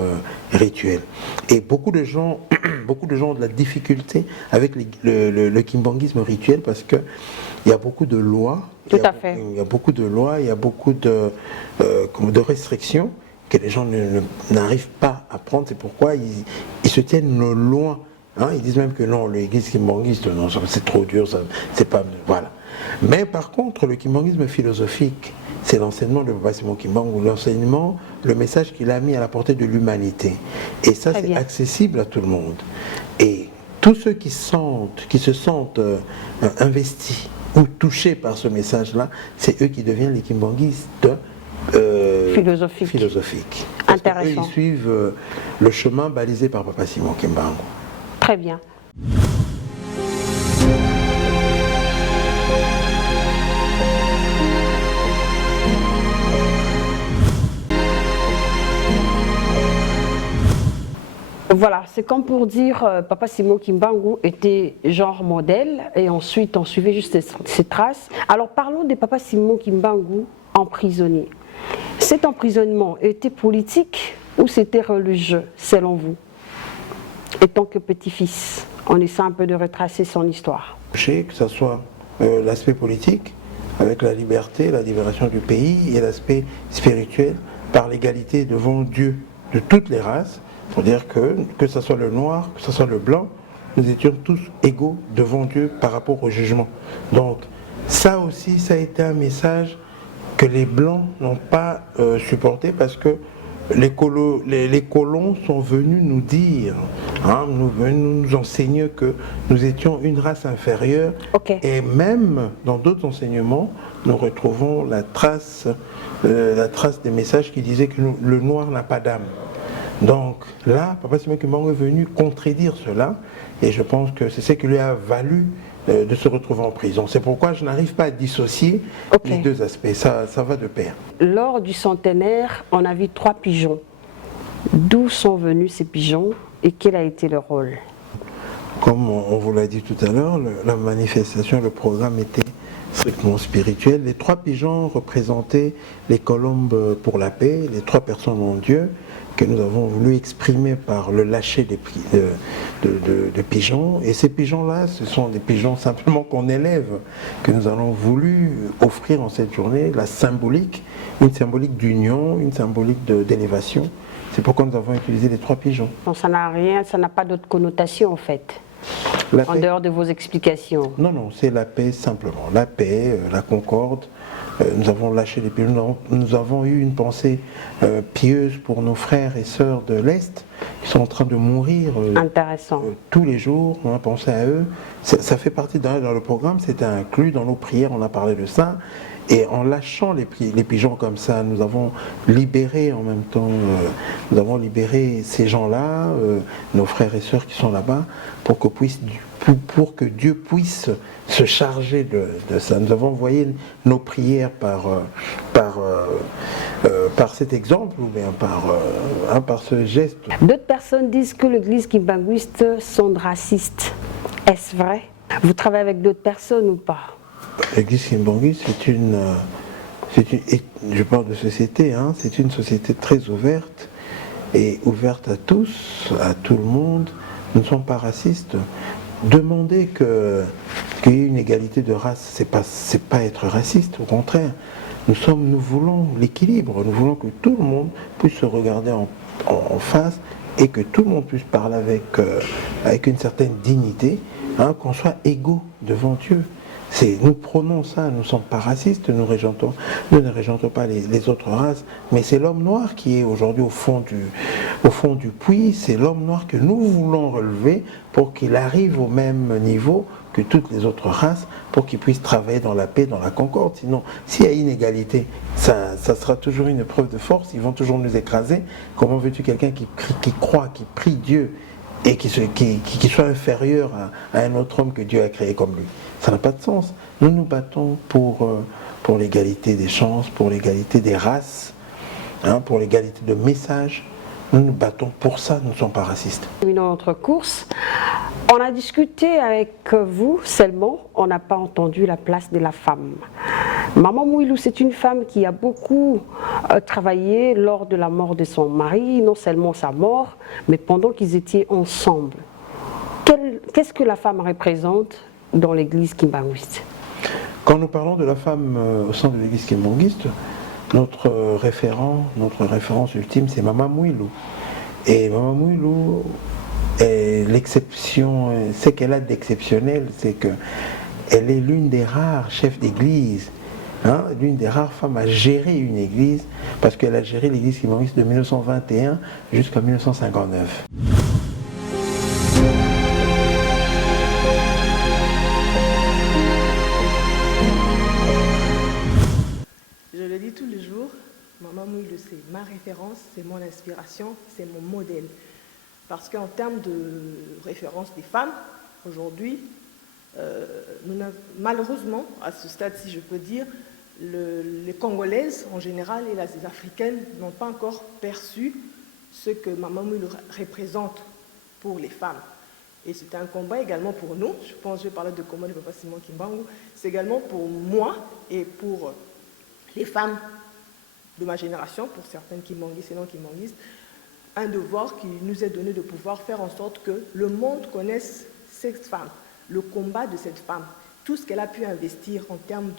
rituel. Et beaucoup de gens ont de la difficulté avec le kimbanguisme rituel parce qu'il y a beaucoup de lois. Tout à fait. Il y a beaucoup de lois, il y a beaucoup de restrictions que les gens n'arrivent pas à prendre. C'est pourquoi ils se tiennent loin. Hein, ils disent même que non, l'église kimbanguiste, non, c'est trop dur, c'est pas... Voilà. Mais par contre, le kimbanguisme philosophique, c'est l'enseignement de Papa Simon Kimbangu, l'enseignement, le message qu'il a mis à la portée de l'humanité. Et ça, c'est accessible à tout le monde. Et tous ceux qui se sentent investis ou touchés par ce message-là, c'est eux qui deviennent les kimbanguistes philosophiques. Intéressant. Eux, ils suivent le chemin balisé par Papa Simon Kimbangu. Très bien. Voilà, c'est comme pour dire Papa Simon Kimbangu était genre modèle et ensuite on suivait juste ses traces. Alors parlons de Papa Simon Kimbangu emprisonné. Cet emprisonnement était politique ou c'était religieux selon vous? Et tant que petit-fils, on essaie un peu de retracer son histoire. Que ce soit l'aspect politique, avec la liberté, la libération du pays, et l'aspect spirituel, par l'égalité devant Dieu de toutes les races, pour dire que ce soit le noir, que ce soit le blanc, nous étions tous égaux devant Dieu par rapport au jugement. Donc ça aussi, ça a été un message que les blancs n'ont pas supporté parce que les colons sont venus nous dire, hein, nous enseigner que nous étions une race inférieure. Et même dans d'autres enseignements, nous retrouvons la trace des messages qui disaient que le noir n'a pas d'âme. Donc là, Papa Simon Kimbangu est venu contredire cela et je pense que c'est ce qui lui a valu de se retrouver en prison. C'est pourquoi je n'arrive pas à dissocier les deux aspects, ça va de pair. Lors du centenaire, on a vu 3 pigeons. D'où sont venus ces pigeons et quel a été leur rôle? Comme on vous l'a dit tout à l'heure, la manifestation, le programme était strictement spirituel. Les 3 pigeons représentaient les colombes pour la paix, les 3 personnes en Dieu, que nous avons voulu exprimer par le lâcher de pigeons. Et ces pigeons-là, ce sont des pigeons simplement qu'on élève, que nous avons voulu offrir en cette journée, la symbolique, une symbolique d'union, une symbolique d'élévation. C'est pourquoi nous avons utilisé les 3 pigeons. Donc ça n'a rien, ça n'a pas d'autre connotation en fait, en dehors de vos explications. Non, non, c'est la paix simplement. La paix, la concorde. Nous avons lâché les pigeons. Nous avons eu une pensée pieuse pour nos frères et sœurs de l'Est qui sont en train de mourir tous les jours. On a pensé à eux. Ça fait partie dans le programme, c'était inclus dans nos prières, on a parlé de ça. Et en lâchant les pigeons comme ça, nous avons libéré en même temps, nous avons libéré ces gens-là, nos frères et sœurs qui sont là-bas, pour que Dieu puisse se charger de ça. Nous avons envoyé nos prières par cet exemple ou bien par ce geste. D'autres personnes disent que l'église kimbanguiste sont racistes. Est-ce vrai? Vous travaillez avec d'autres personnes ou pas? L'église kimbanguiste, je parle de société, hein, c'est une société très ouverte et ouverte à tous, à tout le monde. Nous ne sommes pas racistes. Demander qu'il y ait une égalité de race, c'est pas être raciste, au contraire. Nous voulons l'équilibre, nous voulons que tout le monde puisse se regarder en face et que tout le monde puisse parler avec une certaine dignité, hein, qu'on soit égaux devant Dieu. Nous prônons ça, nous ne sommes pas racistes, nous ne régentons pas les autres races, mais c'est l'homme noir qui est aujourd'hui au fond du puits, c'est l'homme noir que nous voulons relever pour qu'il arrive au même niveau que toutes les autres races, pour qu'il puisse travailler dans la paix, dans la concorde. Sinon, s'il y a inégalité, ça sera toujours une preuve de force, ils vont toujours nous écraser. Comment veux-tu quelqu'un qui croit, qui prie Dieu, et qui soit inférieur à un autre homme que Dieu a créé comme lui? Ça n'a pas de sens. Nous nous battons pour l'égalité des chances, pour l'égalité des races, hein, pour l'égalité de messages. Nous nous battons pour ça, nous ne sommes pas racistes. Dans notre course, on a discuté avec vous seulement, on n'a pas entendu la place de la femme. Maman Mouilou, c'est une femme qui a beaucoup travaillé lors de la mort de son mari, non seulement sa mort, mais pendant qu'ils étaient ensemble. Qu'est-ce que la femme représente dans l'église kimbanguiste? Quand nous parlons de la femme au sein de l'église kimbanguiste, notre référence ultime, c'est Maman Mouilou. Et Maman Mouilou, l'exception, ce qu'elle a d'exceptionnel, c'est qu'elle est l'une des rares chefs d'église, hein, l'une des rares femmes à gérer une église, parce qu'elle a géré l'église kimbanguiste de 1921 jusqu'à 1959. Je le dis tous les jours, Maman Mouilou, c'est ma référence, c'est mon inspiration, c'est mon modèle. Parce qu'en termes de référence des femmes, aujourd'hui, malheureusement, à ce stade, si je peux dire, les Congolaises en général et les Africaines n'ont pas encore perçu ce que Maman Mouilou représente pour les femmes. Et c'est un combat également pour nous. Je pense que je vais parler de combat de Papa Simon Kimbangu. C'est également pour moi et pour les femmes de ma génération, pour certaines kimbanguistes et non kimbanguistes, un devoir qui nous est donné de pouvoir faire en sorte que le monde connaisse cette femme, le combat de cette femme, tout ce qu'elle a pu investir en termes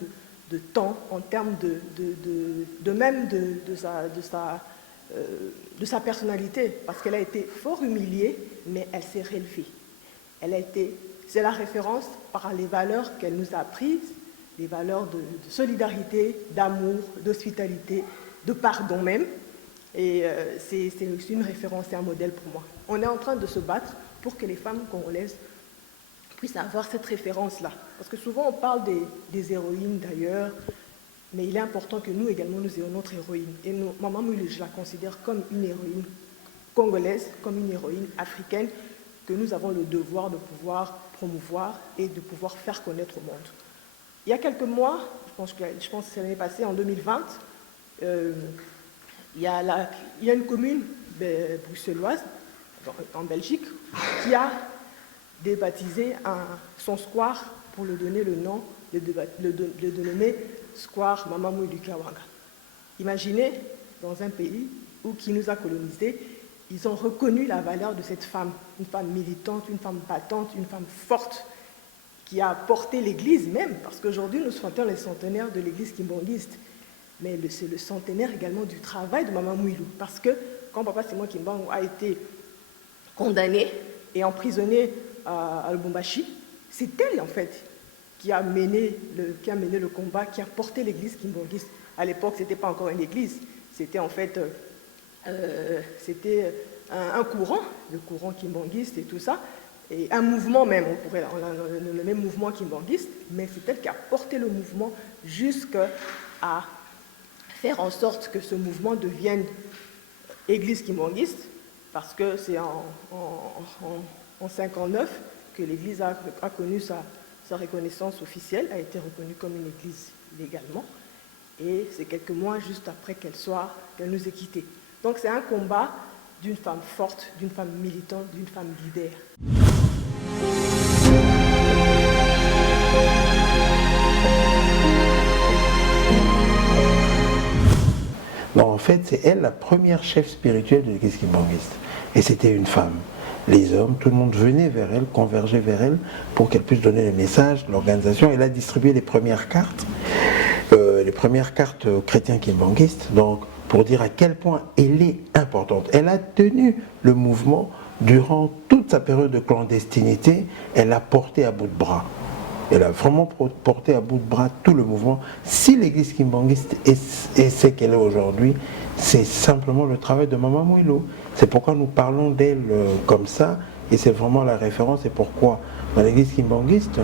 de temps, en termes de sa personnalité, parce qu'elle a été fort humiliée, mais elle s'est relevée. C'est la référence par les valeurs qu'elle nous a apprises, les valeurs de solidarité, d'amour, d'hospitalité, de pardon même. Et c'est une référence et un modèle pour moi. On est en train de se battre pour que les femmes congolaises puissent avoir cette référence-là. Parce que souvent on parle des héroïnes d'ailleurs, mais il est important que nous également nous ayons notre héroïne. Et Maman Mouilou, je la considère comme une héroïne congolaise, comme une héroïne africaine, que nous avons le devoir de pouvoir promouvoir et de pouvoir faire connaître au monde. Il y a quelques mois, je pense que c'est l'année passée, en 2020, il y a une commune bruxelloise, en Belgique, qui a débaptisé son square pour lui donner le nom, le dénommer Square Mamamou du Kawanga. Imaginez, dans un pays qui nous a colonisés, ils ont reconnu la valeur de cette femme, une femme militante, une femme battante, une femme forte, qui a porté l'Église même, parce qu'aujourd'hui nous fêtons les centenaires de l'Église kimbangiste, mais c'est le centenaire également du travail de Maman Mouilou, parce que quand Papa Simon Kimbangu a été condamné et emprisonné à Lubumbashi, c'est elle en fait qui a mené le combat, qui a porté l'Église kimbangiste. À l'époque, ce n'était pas encore une église, c'était en fait un courant, le courant kimbangiste et tout ça, et un mouvement même, le même mouvement kimbangiste, mais c'est elle qui a porté le mouvement jusqu'à faire en sorte que ce mouvement devienne église kimbangiste, parce que c'est en 1959 que l'église a connu sa reconnaissance officielle, a été reconnue comme une église légalement, et c'est quelques mois juste après qu'elle nous ait quittés. Donc c'est un combat d'une femme forte, d'une femme militante, d'une femme leader. Non, en fait, c'est elle la première chef spirituelle de l'église kimbangiste. Et c'était une femme. Les hommes, tout le monde venait vers elle, convergeait vers elle pour qu'elle puisse donner les messages, l'organisation. Elle a distribué les premières cartes aux chrétiens kimbanguistes, donc pour dire à quel point elle est importante. Elle a tenu le mouvement durant toute sa période de clandestinité, elle l'a porté à bout de bras. Elle a vraiment porté à bout de bras tout le mouvement. Si l'église kimbangiste est ce qu'elle est aujourd'hui, c'est simplement le travail de Maman Mouilou. C'est pourquoi nous parlons d'elle comme ça, et c'est vraiment la référence. Et pourquoi dans l'église kimbangiste,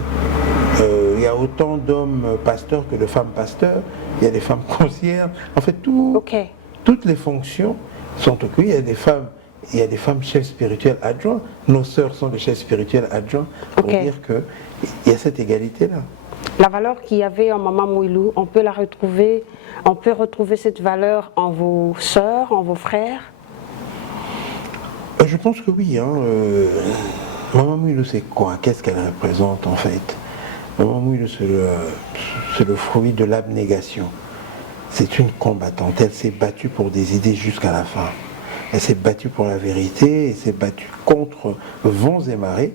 il y a autant d'hommes pasteurs que de femmes pasteurs, il y a des femmes conseillères, en fait toutes les fonctions sont occupées. Il y a des femmes chefs spirituels adjoints, nos sœurs sont des chefs spirituels adjoints, pour dire qu'il y a cette égalité-là. La valeur qu'il y avait en Maman Mouilou, on peut la retrouver, on peut retrouver cette valeur en vos sœurs, en vos frères? Je pense que oui. Maman Mouilou, c'est quoi? Qu'est-ce qu'elle représente en fait? Maman Mouilou, c'est le fruit de l'abnégation. C'est une combattante. Elle s'est battue pour des idées jusqu'à la fin. Elle s'est battue pour la vérité, elle s'est battue contre vents et marées.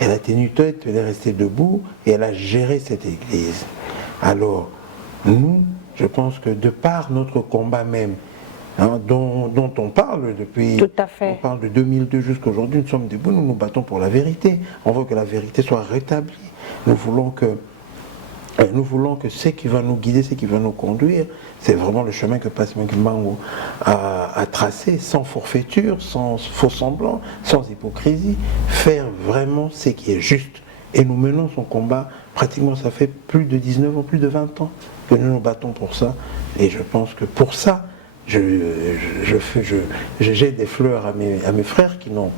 Elle a tenu tête, elle est restée debout et elle a géré cette église. Alors, nous, je pense que de par notre combat même, dont on parle depuis, on parle de 2002 jusqu'à aujourd'hui, nous sommes debout, nous nous battons pour la vérité. On veut que la vérité soit rétablie. Nous voulons que ce qui va nous guider, ce qui va nous conduire, c'est vraiment le chemin que Papa Simon Kimbangu a tracé, sans forfaiture, sans faux semblant, sans hypocrisie, faire vraiment ce qui est juste. Et nous menons son combat, pratiquement ça fait plus de 19 ans, plus de 20 ans que nous nous battons pour ça. Et je pense que pour ça, je jette des fleurs à mes frères qui n'ont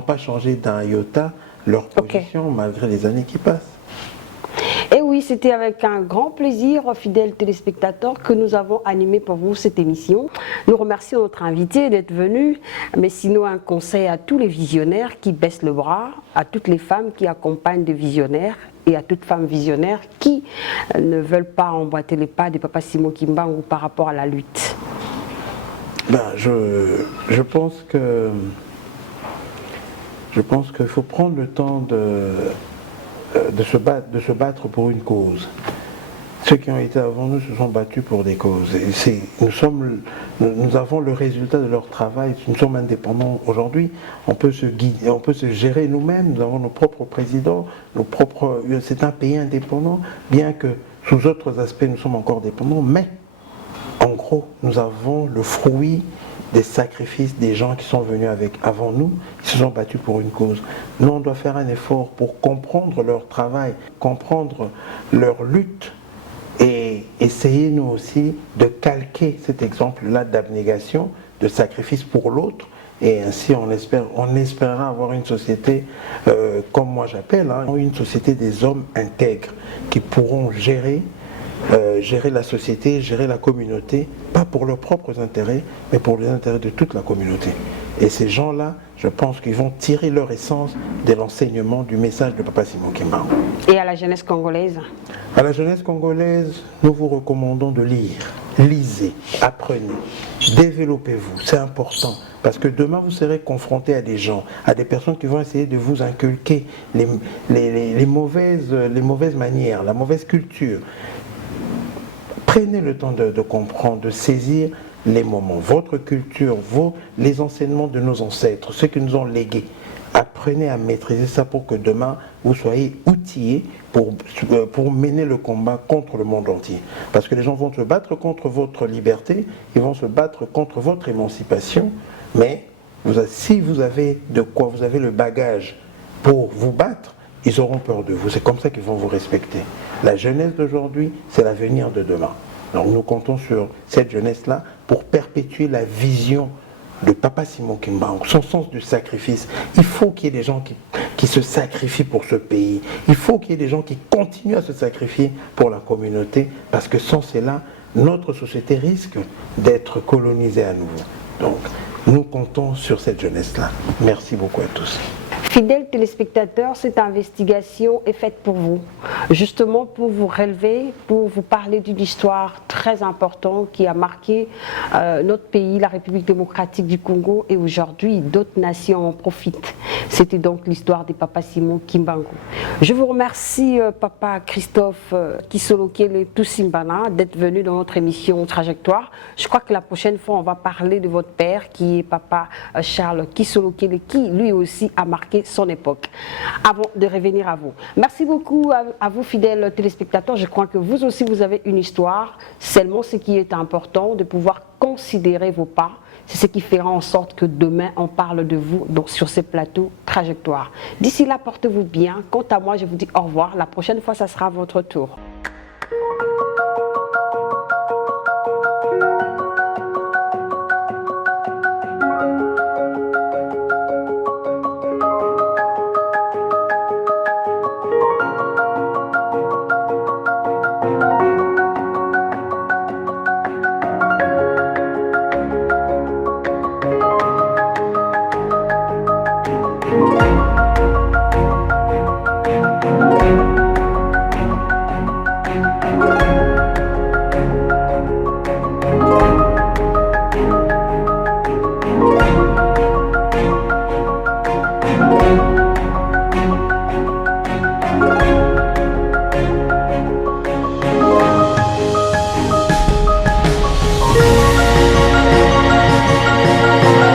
pas changé d'un iota leur position malgré les années qui passent. Et oui, c'était avec un grand plaisir, fidèles téléspectateurs, que nous avons animé pour vous cette émission. Nous remercions notre invité d'être venu, mais sinon un conseil à tous les visionnaires qui baissent le bras, à toutes les femmes qui accompagnent des visionnaires et à toutes femmes visionnaires qui ne veulent pas emboîter les pas de Papa Simon Kimbangu par rapport à la lutte. Je pense qu'il faut prendre le temps de se battre pour une cause. Ceux qui ont été avant nous se sont battus pour des causes. Et nous avons le résultat de leur travail. Nous sommes indépendants aujourd'hui. On peut se guider, on peut se gérer nous-mêmes. Nous avons nos propres présidents, c'est un pays indépendant, bien que sous autres aspects nous sommes encore dépendants. Mais en gros, nous avons le fruit des sacrifices des gens qui sont venus avant nous, qui se sont battus pour une cause. Nous, on doit faire un effort pour comprendre leur travail, comprendre leur lutte et essayer nous aussi de calquer cet exemple-là d'abnégation, de sacrifice pour l'autre. Et ainsi, on espérera avoir une société, comme moi j'appelle, une société des hommes intègres qui pourront gérer la société, gérer la communauté, pas pour leurs propres intérêts, mais pour les intérêts de toute la communauté. Et ces gens-là, je pense qu'ils vont tirer leur essence de l'enseignement du message de Papa Simon Kimbangu. Et à la jeunesse congolaise? À la jeunesse congolaise, nous vous recommandons de lire. Lisez, apprenez, développez-vous, c'est important. Parce que demain, vous serez confronté à des gens, à des personnes qui vont essayer de vous inculquer les mauvaises manières, la mauvaise culture. Prenez le temps de comprendre, de saisir les moments, votre culture, les enseignements de nos ancêtres, ceux qui nous ont légués. Apprenez à maîtriser ça pour que demain, vous soyez outillés pour mener le combat contre le monde entier. Parce que les gens vont se battre contre votre liberté, ils vont se battre contre votre émancipation, mais si vous avez de quoi, vous avez le bagage pour vous battre, ils auront peur de vous. C'est comme ça qu'ils vont vous respecter. La jeunesse d'aujourd'hui, c'est l'avenir de demain. Donc nous comptons sur cette jeunesse-là pour perpétuer la vision de Papa Simon Kimbangu, son sens du sacrifice. Il faut qu'il y ait des gens qui se sacrifient pour ce pays. Il faut qu'il y ait des gens qui continuent à se sacrifier pour la communauté, parce que sans cela, notre société risque d'être colonisée à nouveau. Donc, nous comptons sur cette jeunesse-là. Merci beaucoup à tous. Fidèles téléspectateurs, cette investigation est faite pour vous, justement pour vous relever, pour vous parler d'une histoire très importante qui a marqué notre pays, la République démocratique du Congo, et aujourd'hui d'autres nations en profitent. C'était donc l'histoire de Papa Simon Kimbangu. Je vous remercie, Papa Christophe Kisolokele Tusimbana, d'être venu dans notre émission Trajectoire. Je crois que la prochaine fois, on va parler de votre père, qui est Papa Charles Kisolokele, qui lui aussi a marqué son époque. Avant de revenir à vous, merci beaucoup à vous, fidèles téléspectateurs. Je crois que vous aussi, vous avez une histoire. Seulement, ce qui est important, de pouvoir considérer vos pas. C'est ce qui fera en sorte que demain, on parle de vous donc, sur ces plateaux Trajectoire. D'ici là, portez-vous bien. Quant à moi, je vous dis au revoir. La prochaine fois, ça sera votre tour.